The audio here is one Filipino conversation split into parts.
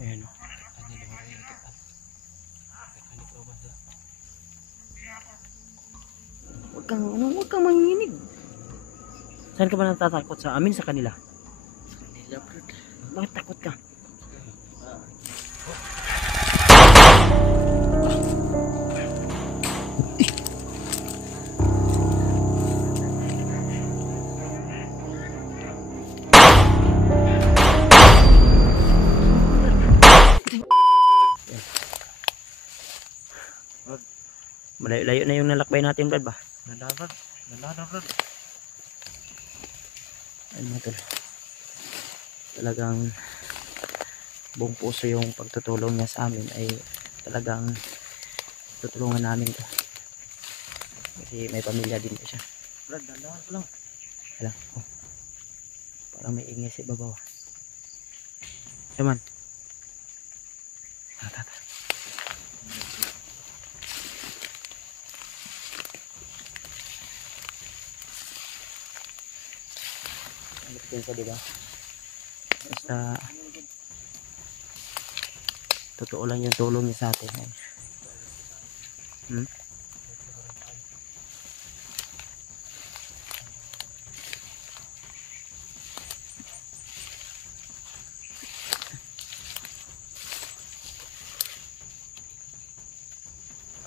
Ayan o. Huwag kang manginginig. Saan ka ba natatakot? Sa amin, sa kanila? Sa kanila, brad. Bakit takot ka? Malayo-layo na yung nalakbay natin, Brad ba? Nalaban, brad. Ayun mga tol. Talagang buong puso yung pagtutulong niya sa amin ay talagang tutulungan namin to. Kasi may pamilya din po siya. Brad, nalaban ko lang. Alam, oh. Parang may ingay sa ibabaw. Yaman. Tata. Alis din sa diba? Basta totoo lang yung tulong niya sa atin. Hmm?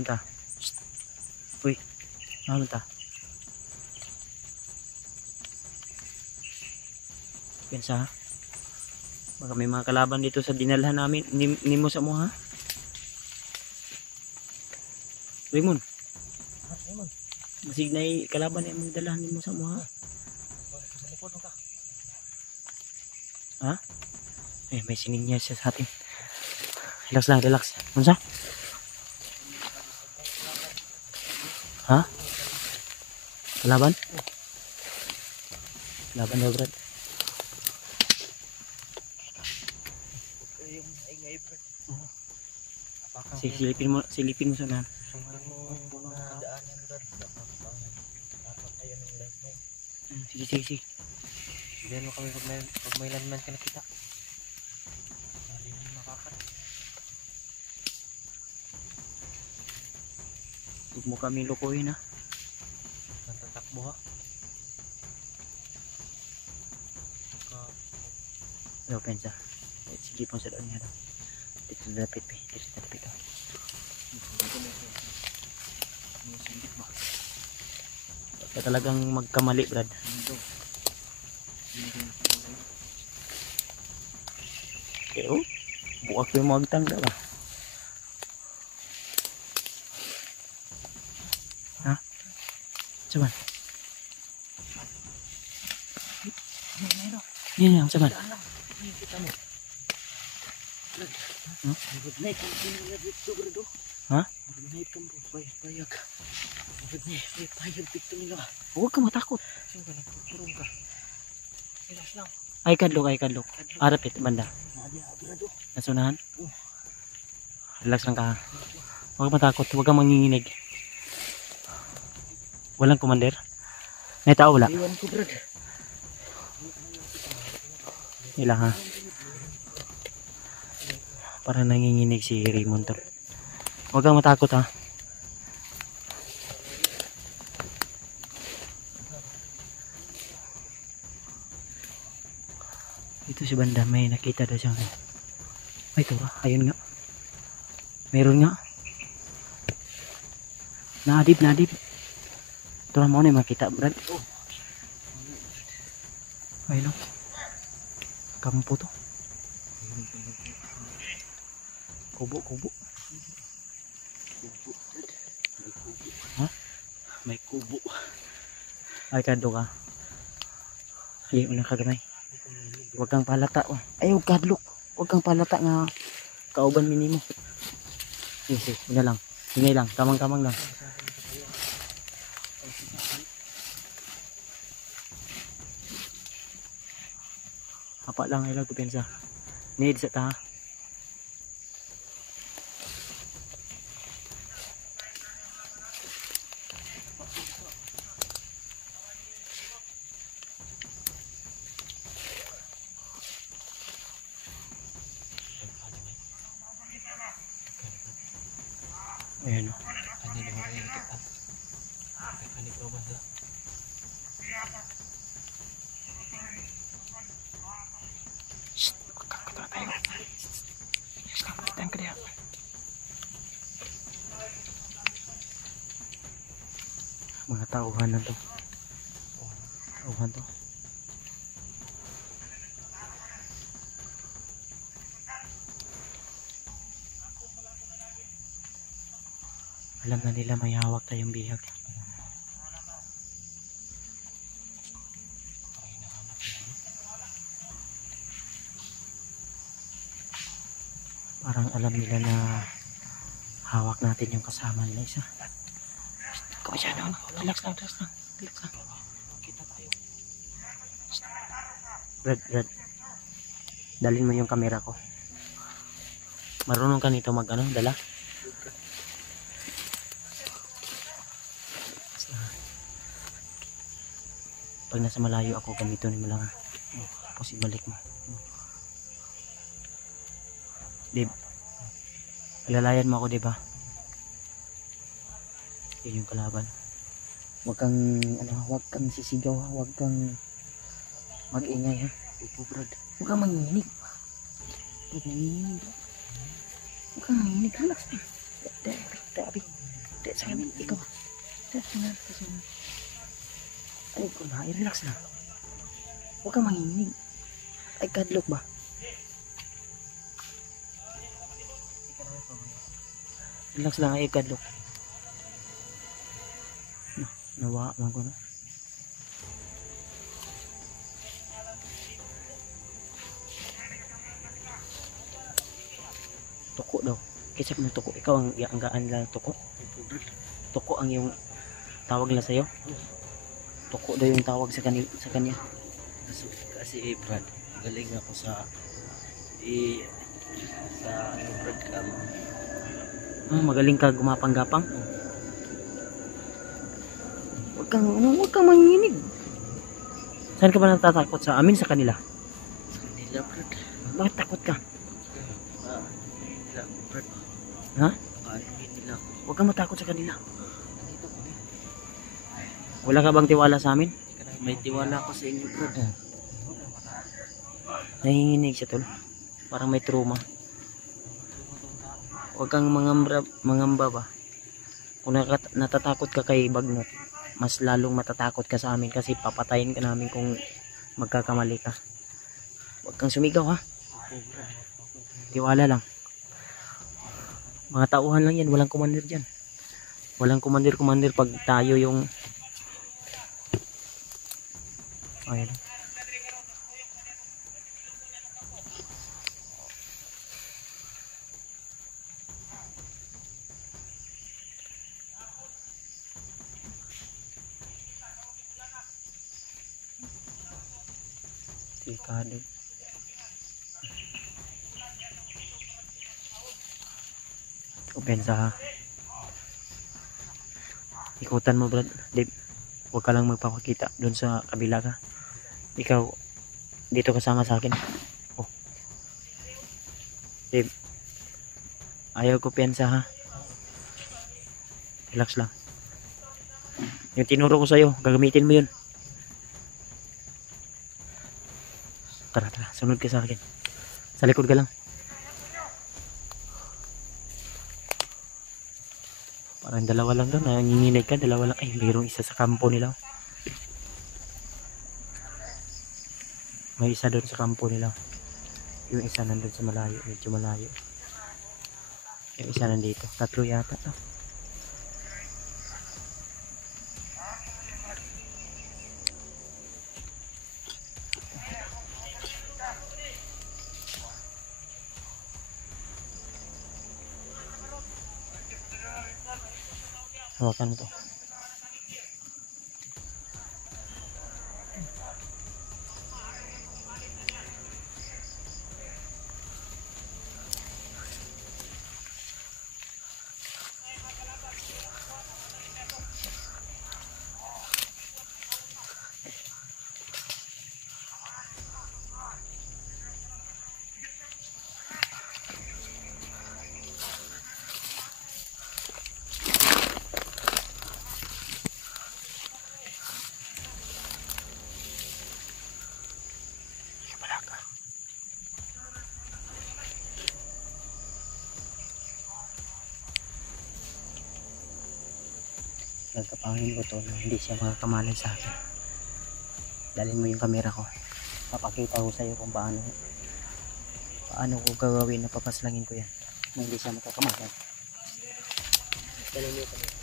Ano ta? Uy, ano ta? Pensa ha? Baka may mga kalaban dito sa dinalhan namin. Nimo sa mo ha? Raymond. Masig na kalaban na yung dalahan nimo sa mo ha? Ha? Eh, may sininya siya sa atin. Relax lang, relax. Ano sa? Ha? Kalaban? Kalaban daw, Brad. Silipin mo sa unahan. Sige. Diyan mo kami pag may landman ka nakita. Hindi mo makakan. Huwag mo kami lukuhin ha. Natatakbo ha. Yo, pensa. Sige po sa doon niya daw. Dito dapit eh. Dito dapit oh. Baka talagang magkamali, Brad. Okay, oh. Buwak yung magtangga ba? Ha? Saban? Yan, saban? Ha? Huwag ka matakot. Ay kadlok. Arapit banda. Nasunahan. Relax lang ka. Huwag ka matakot. Huwag kang manginginig. Walang commander. May tao wala. Iwan ko, brad. Ila ha. Para nanginginig si Raymond tol. Huwag kang matakot ha. Dito si banda may nakita daw siyang. Ay ito ha. Ayun nga. Meron nga. Naadib. Ito lang mo na makita, Brad. Ayun o. Kampo to. Kubo. Ha? May kubo. Ay kadlo ka. Ay una kagamay. Huwag kang palata. Ay huwag kadlok. Huwag kang palata nga kauban minimo. Sige. Una lang. Hingay lang. Kamang lang. Apa lang ay lagu pensa. Need sa ta. Ayan o. Kanya naman rin kita. Kanya ko ba sila? Shhh! Magkakatawa tayo. Shhh lang, kitaan ka diya. Mga tauhan na to. Tauhan to. Alam na nila may hawak tayong bihag. Parang alam nila na hawak natin yung kasama nila isa. Ikaw siya naman. Relax lang, relax lang. Relax lang. Kita tayo. Brad. Dalhin mo yung camera ko. Marunong ka nito mag ano, dala? Pag nasa malayo ako, ganito mo lang. Tapos ibalik mo. Dib. Alalayan mo ako, diba? Yun yung kalaban. Huwag kang sisigaw, ha? Huwag kang mag-ingay, ha? Upo, Brad. Huwag kang manginig. Huwag manginig. Huwag kang manginig. Relax na. Tabi. Sa amin. Ikaw. Ay, kung na. Relax na. Huwag kang manginig. Ay, kadlok ba? Relax lang. Ay, kadlok. Nawa man ko na. Tuko daw. Kisap mo tuko. Ikaw ang gaan nila tuko. Tuko ang yung tawag nila sa'yo. Tuko daw yung tawag sa kanya. Kasi Brad, galing ako sa Brad cam. Magaling ka gumapang-gapang. Huwag kang manginig. Saan ka ba natatakot? Sa amin, sa kanila? Sa kanila, Brad. Bakit takot ka? Nila, Brad. Ha? Kakainin nila ako. Huwag kang matakot sa kanila. Wala ka bang tiwala sa amin? May tiwala ako sa inyo, Brad. Nanginginig siya tol. Parang may trauma. Huwag kang mangamba ba? Kung natatakot ka kay Bagnot, mas lalong matatakot ka sa amin kasi papatayin ka namin kung magkakamali ka. Huwag kang sumigaw, ha? Tiwala lang. Mga tauhan lang yan, walang commander dyan. Walang commander pag tayo yung ayun. Delikado. Kupensa, ha. Ikutan mo, Brad. Dave, huwag ka lang magpapakita doon sa kabila ka. Ikaw dito kasama sa akin. Oh. Dave, ayaw kupensa, ha. Relax lang. Yung tinuro ko sa'yo, gagamitin mo yun. Tara, sunod ka sa akin. Sa likod ka lang. Parang dalawa lang doon, nanginginig ka, dalawa lang. Ay, mayroong isa sa kampo nila. May isa doon sa kampo nila. Yung isa nandun sa malayo, medyo malayo. Yung isa nandito, 3 yata to. Hawakan mo to. Gagapangin ko to na hindi siya makakamalay sa akin. Dalhin mo yung camera ko. Papakita ko sa iyo kung paano ko gagawin na papaslangin ko yan na hindi siya makakamalay. Dalhin mo yung camera.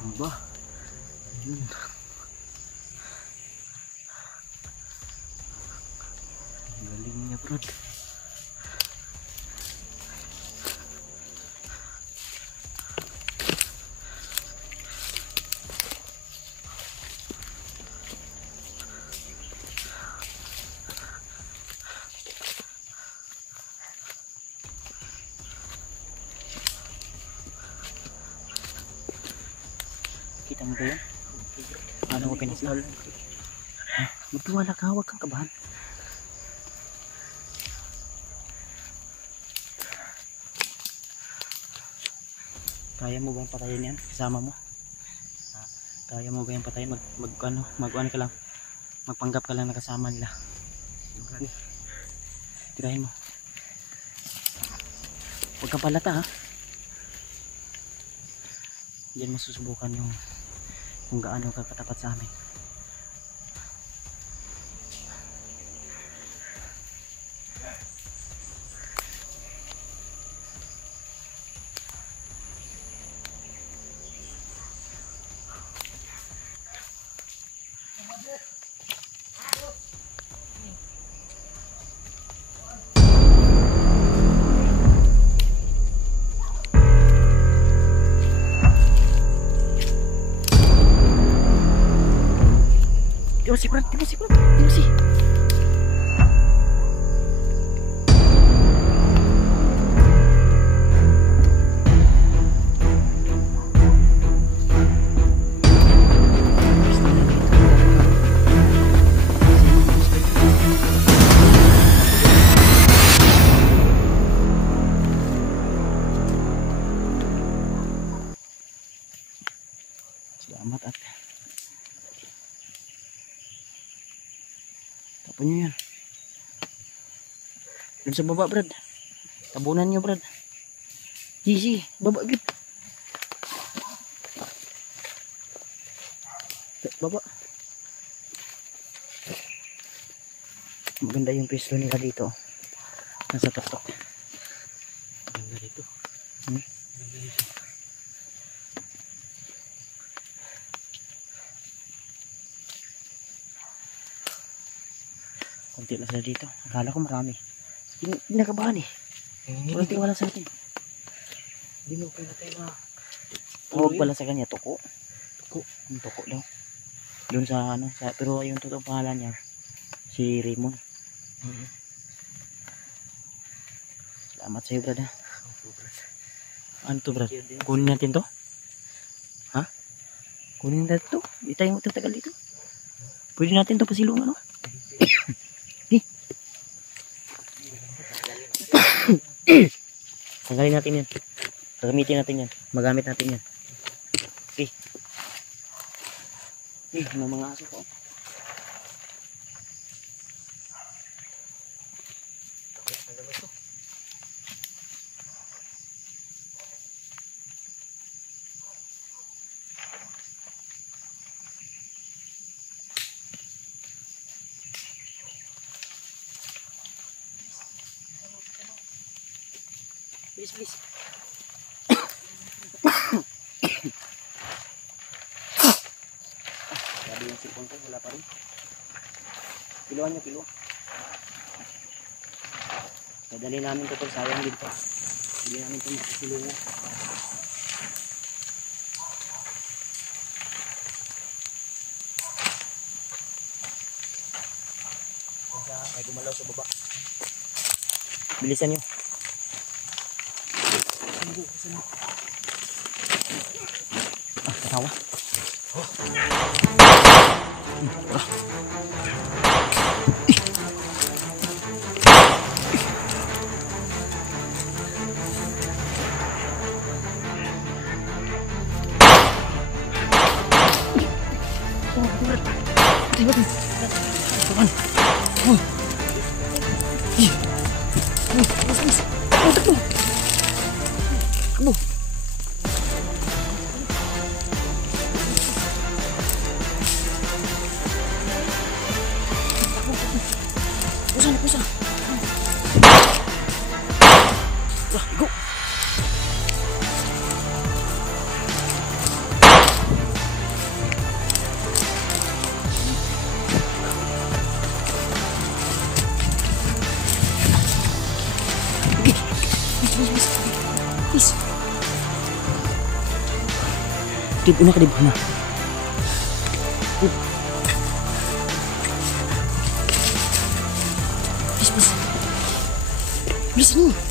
Ano ba? Yun. Galing niya, bro. Kita mo ba yun? Ano ko pinasal? Magtiwala ka, huwag kang kabahan. Kaya mo ba yung patayin yan? Kasama mo? Kaya mo ba yung patayin? Mag-ano ka lang? Magpanggap ka lang na kasama nila. Tirahin mo. Huwag kang palata ha. Diyan masusubukan yung kung gaano ka katapat sa amin. Timusi, Brad. Timusi, Brad. Timusi. Selamat at tapon nyo yan. Dun sa baba, Brad. Tabunan nyo, Brad. Easy. Baba, git. Baba. Maganda yung pwesto nila dito. Nasa tuktok. Maganda dito. Maganda dito. Kunti lang sila dito. Akala ko marami. Hindi nakabahan eh. Walang tiwala sa atin. Hindi mo pala tayo Huwag pala sa kanya. Tuko. Yung tuko daw. Doon sa ano. Pero yung totoong pangalan niya si Raymond. Salamat sa iyo, Brad. Ano to, Brad? Kunin natin to? Ha? Kunin natin to? Hindi tayo magtatagal dito. Pwede natin to pasilungan, no? Tanggalin natin yan. Gagamitin natin yan. Magamit natin yan. Okay. May mga aso ko. Please, please. Sabi yung sipon ko, wala pa rin. Kiluan nyo, kiluan. Nadali namin ito, sayang dito. Hindi namin ito makasilungan. May gumalaw sa baba. Bilisan nyo. Katawa. Pusang. Wah, go. Please. Dib, una ka, Dib. Una. Dib. Please. Please, ni.